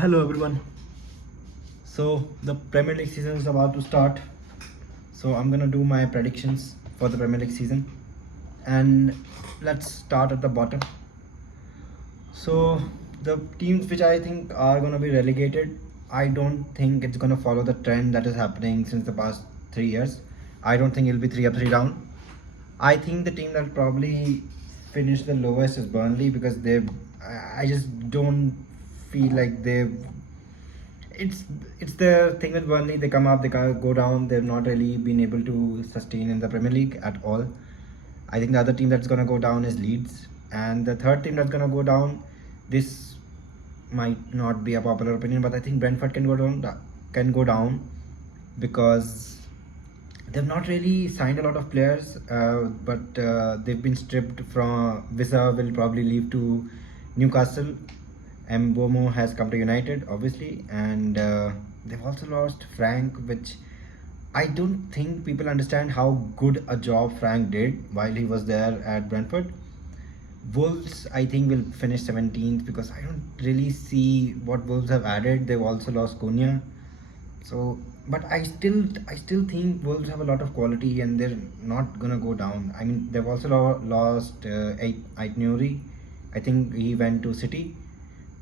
Hello everyone. So the Premier League season is about to start. So I'm gonna do my predictions for the Premier League season. And let's start at the bottom. So the teams which I think are gonna be relegated, I don't think it's gonna follow the trend that is happening since the past 3 years. I don't think it'll be three up, three down. I think the team that probably finish the lowest is Burnley because I just don't feel like it's it's the thing with Burnley. They come up, they go down. They've not really been able to sustain in the Premier League at all. I think the other team that's gonna go down is Leeds, and the third team that's gonna go down. This might not be a popular opinion, but I think Brentford can go down. Can go down because they've not really signed a lot of players, but they've been stripped from. Visa will probably leave to Newcastle. Mbomo has come to United, obviously, and they've also lost Frank, which I don't think people understand how good a job Frank did while he was there at Brentford. Wolves, I think, will finish 17th because I don't really see what Wolves have added. They've also lost Cunha, so but I still think Wolves have a lot of quality and they're not gonna go down. I mean, they've also lost Ait Nuri. I think he went to City,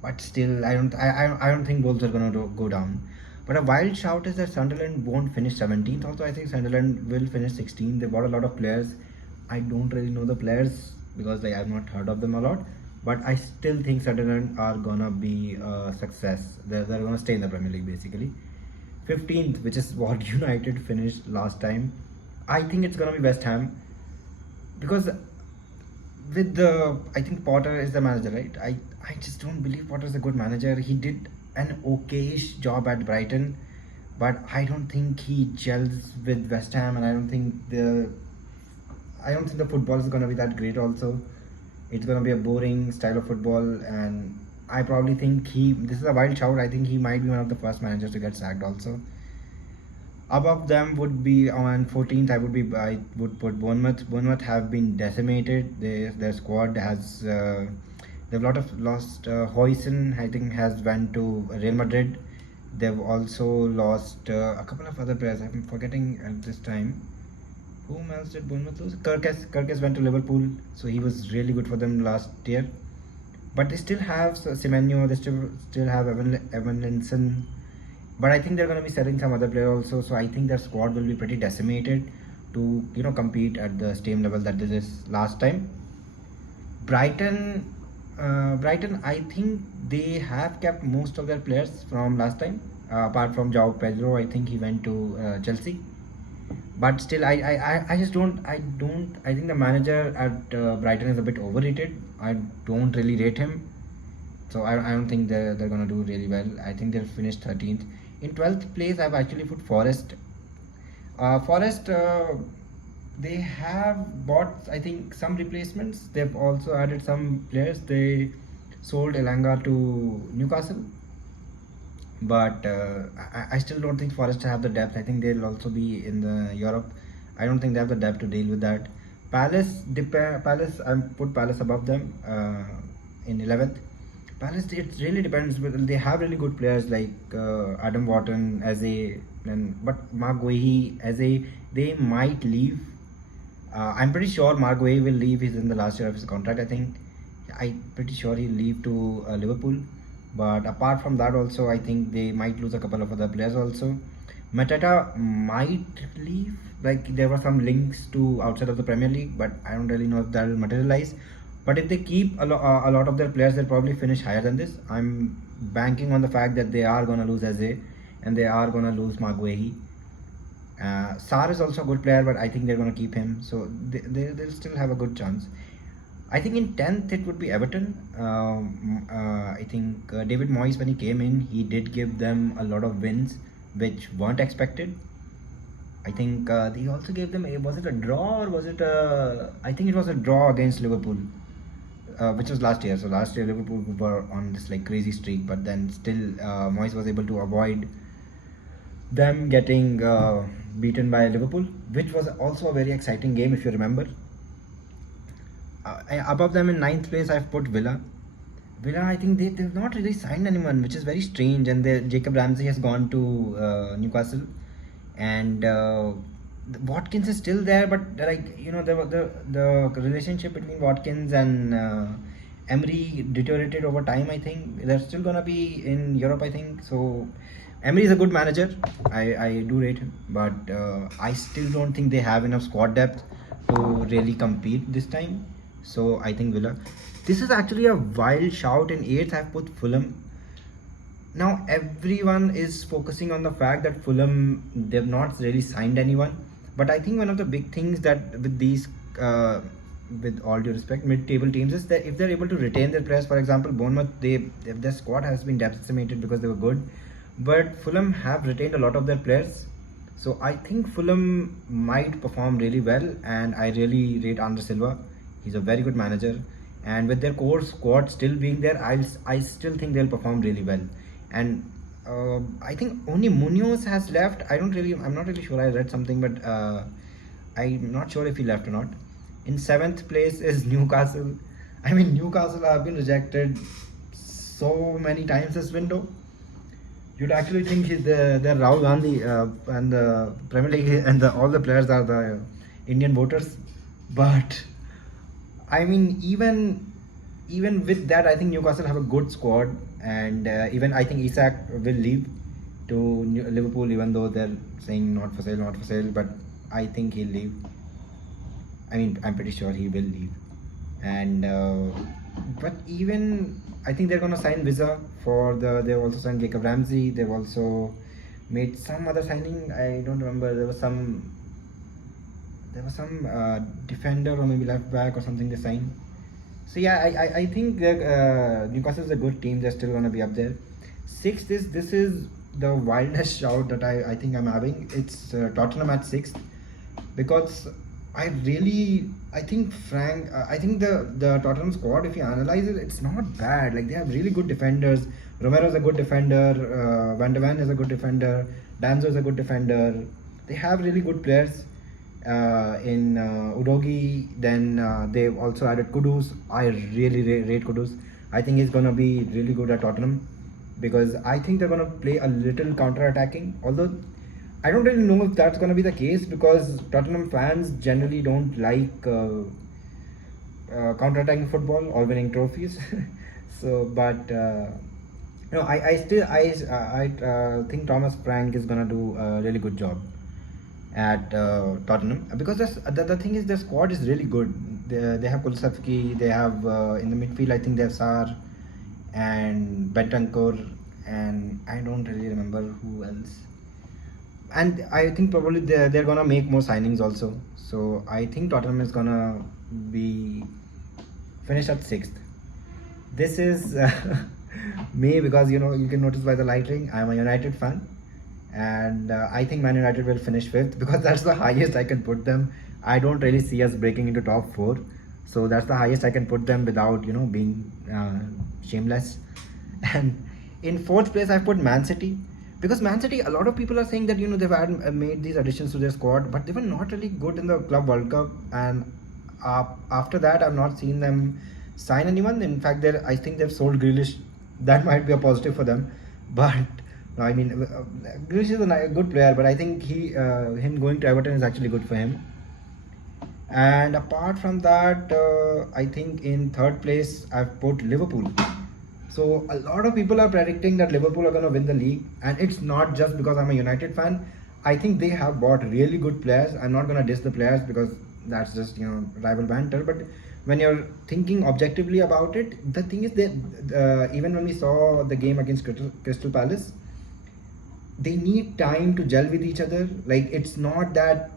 but still I don't think Wolves are gonna go down. But a wild shout is that Sunderland won't finish 17th. Also, I think Sunderland will finish 16th. They bought a lot of players. I don't really know the players because I've not heard of them a lot. But I still think Sunderland are gonna be a success. They're gonna stay in the Premier League basically. 15th, which is what United finished last time. I think it's gonna be West Ham because with the I think Potter is the manager, right? I just don't believe Potter is a good manager. He did an okayish job at Brighton, but I don't think he gels with West Ham, and I don't think the football is gonna be that great. Also, it's gonna be a boring style of football, and I probably think this is a wild shout. I think he might be one of the first managers to get sacked. Also, above them would be on 14th. I would put Bournemouth. Bournemouth have been decimated. Their squad has they've lot of lost. Hoyson, I think, has went to Real Madrid. They've also lost a couple of other players. I'm forgetting at this time. Whom else did Bournemouth lose? Kirkes went to Liverpool, so he was really good for them last year. But they still have Semenyo. They still have Evan Linson. But I think they're going to be selling some other player also. So I think their squad will be pretty decimated to compete at the same level that they did last time. Brighton, Brighton. I think they have kept most of their players from last time, apart from João Pedro. I think he went to Chelsea. But still, I just I think the manager at Brighton is a bit overrated. I don't really rate him, so I don't think they're gonna do really well. I think they'll finish 13th. In 12th place, I've actually put Forest. Forest, they have bought, I think, some replacements. They've also added some players. They sold Elanga to Newcastle, but I still don't think Forest have the depth. I think they'll also be in the Europe. I don't think they have the depth to deal with that. Palace, I put Palace above them in 11th. Palace, it really depends. But they have really good players like Adam Wharton, but Mark Guehi, they might leave. I'm pretty sure Mark Guehi will leave. He's in the last year of his contract. I'm pretty sure he'll leave to Liverpool. But apart from that, also I think they might lose a couple of other players also. Mateta might leave. Like there were some links to outside of the Premier League, but I don't really know if that will materialize. But if they keep a lot of their players, they'll probably finish higher than this. I'm banking on the fact that they are gonna lose Eze and they are gonna lose Maguire. Sar is also a good player, but I think they're gonna keep him, so they'll still have a good chance. I think in 10th it would be Everton. I think David Moyes, when he came in, he did give them a lot of wins which weren't expected. I think he also gave them was it a draw or was it a? I think it was a draw against Liverpool, which was last year. So last year Liverpool were on this like crazy streak, but then still Moyes was able to avoid them getting beaten by Liverpool, which was also a very exciting game if you remember. Above them in ninth place, I've put Villa. Villa, I think they've not really signed anyone, which is very strange. And Jacob Ramsey has gone to Newcastle, and Watkins is still there. But like the relationship between Watkins and Emery deteriorated over time. I think they're still gonna be in Europe. I think so. Emery is a good manager. I do rate him, but I still don't think they have enough squad depth to really compete this time. So I think Villa. This is actually a wild shout. In eighth, I've put Fulham. Now everyone is focusing on the fact that Fulham, they've not really signed anyone. But I think one of the big things that with these, with all due respect, mid-table teams is that if they're able to retain their players, for example, Bournemouth, their squad has been decimated because they were good, but Fulham have retained a lot of their players. So I think Fulham might perform really well, and I really rate Andre Silva. He's a very good manager, and with their core squad still being there, I still think they'll perform really well. And I think only Munoz has left. I'm not really sure. I read something, but I'm not sure if he left or not. In seventh place is Newcastle. I mean, Newcastle have been rejected so many times this window. You'd actually think they're Rahul Gandhi and the Premier League and all the players are the Indian voters, but I mean, even with that, I think Newcastle have a good squad, and even I think Isak will leave to Liverpool, even though they're saying not for sale, not for sale. But I think he'll leave. I mean, I'm pretty sure he will leave, and but even I think they're gonna sign Visa for the. They've also signed Jacob Ramsey. They've also made some other signing. I don't remember. There was some defender or maybe left back or something they signed. So yeah, I think that Newcastle is a good team. They're still gonna be up there. Sixth is this is the wildest shout that I think I'm having. It's Tottenham at sixth, because I think I think the Tottenham squad, if you analyze it, it's not bad. Like they have really good defenders. Romero is a good defender. Van de Ven is a good defender. Danzo is a good defender. They have really good players in Udogi. Then they've also added Kudus. I really rate Kudus. I think he's gonna be really good at Tottenham, because I think they're gonna play a little counter-attacking. Although I don't really know if that's gonna be the case, because Tottenham fans generally don't like counter-attacking football or winning trophies. So, but I think Thomas Frank is gonna do a really good job at Tottenham, because the thing is the squad is really good. They have Kulusevski, they have in the midfield I think they have Sar and Bentancur, and I don't really remember who else. And I think probably they're gonna make more signings also. So I think Tottenham is gonna be finished at sixth. This is me, because you can notice by the lighting I'm a United fan, and I think Man United will finish fifth, because that's the highest I can put them. I don't really see us breaking into top four, so that's the highest I can put them without being shameless. And in fourth place I've put Man City, because Man City, a lot of people are saying that they've made these additions to their squad, but they were not really good in the Club World Cup, and after that I've not seen them sign anyone. In fact, I think they've sold Grealish. That might be a positive for them, but no, I mean, Grealish is a good player, but I think him going to Everton is actually good for him. And apart from that, I think in third place I've put Liverpool. So a lot of people are predicting that Liverpool are going to win the league, and it's not just because I'm a United fan. I think they have bought really good players. I'm not going to diss the players, because that's just rival banter. But when you're thinking objectively about it, the thing is that even when we saw the game against Crystal Palace, they need time to gel with each other. Like it's not that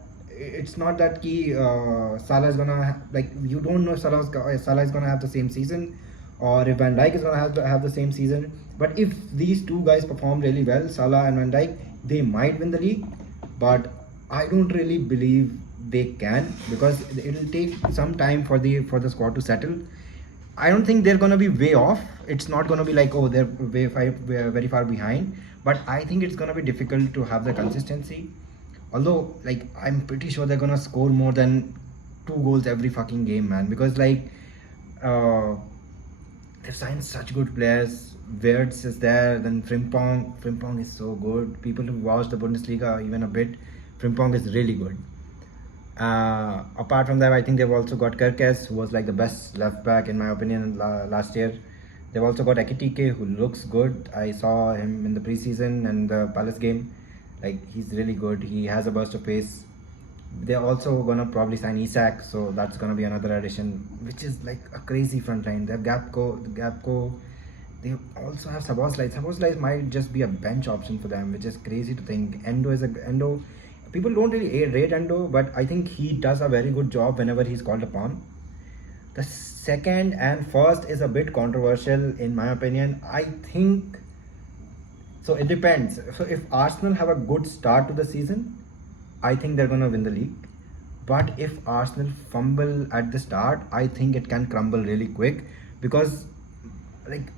key Salah is gonna like, you don't know if Salah is gonna have the same season, or if Van Dijk is gonna have the same season. But if these two guys perform really well, Salah and Van Dijk, they might win the league. But I don't really believe they can, because it'll take some time for the squad to settle. I don't think they're gonna be way off. It's not gonna be like, oh, they're very far behind. But I think it's gonna be difficult to have the consistency. Although, like, I'm pretty sure they're gonna score more than 2 goals every fucking game, man. Because uh, they've signed such good players. Wirtz is there, then Frimpong. Frimpong is so good. People who watch the Bundesliga even a bit, Frimpong is really good. Apart from that, I think they've also got Kerkez, who was like the best left back in my opinion last year. They've also got Ekitike, who looks good. I saw him in the preseason and the Palace game. Like, he's really good. He has a burst of pace. They're also gonna probably sign Isak, so that's gonna be another addition, which is like a crazy front line. They have Gapco. They also have Saboslai. Saboslai might just be a bench option for them, which is crazy to think. Endo. People don't really rate Endo, but I think he does a very good job whenever he's called upon. The second and first is a bit controversial in my opinion. I think so. It depends. So if Arsenal have a good start to the season, I think they're gonna win the league. But if Arsenal fumble at the start, I think it can crumble really quick because, like,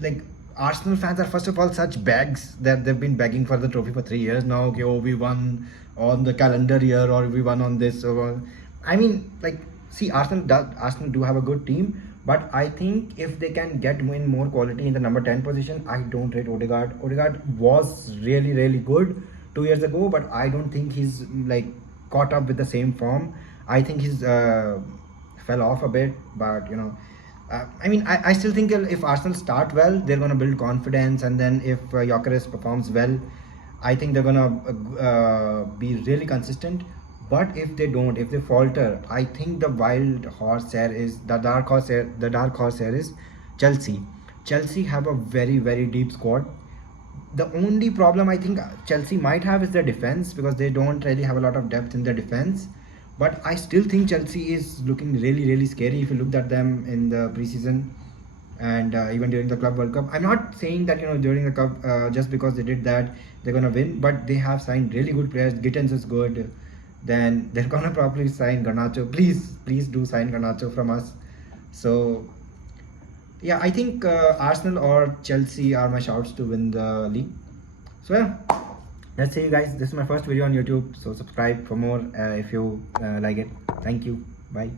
like Arsenal fans are first of all such bags that they've been begging for the trophy for 3 years now. Okay, oh, we won on the calendar year, or we won on this. Or, I mean, like, see, Arsenal do have a good team, but I think if they can get in more quality in the number 10 position, I don't rate Odegaard. Odegaard was really good 2 years ago, but I don't think he's like caught up with the same form. I think he's fell off a bit, but I mean, I still think if Arsenal start well, they're going to build confidence, and then if Gyökeres performs well, I think they're going to be really consistent. But if they don't, if they falter, I think the dark horse here is Chelsea. Chelsea have a very deep squad. The only problem I think Chelsea might have is their defense, because they don't really have a lot of depth in their defense. But I still think Chelsea is looking really scary if you looked at them in the preseason and even during the Club World Cup. I'm not saying that during the Cup just because they did that they're gonna win, but they have signed really good players. Gittins is good. Then they're gonna probably sign Garnacho. Please do sign Garnacho from us. So yeah, I think Arsenal or Chelsea are my shouts to win the league. So yeah, let's see you guys. This is my first video on YouTube, so subscribe for more if you like it. Thank you. Bye.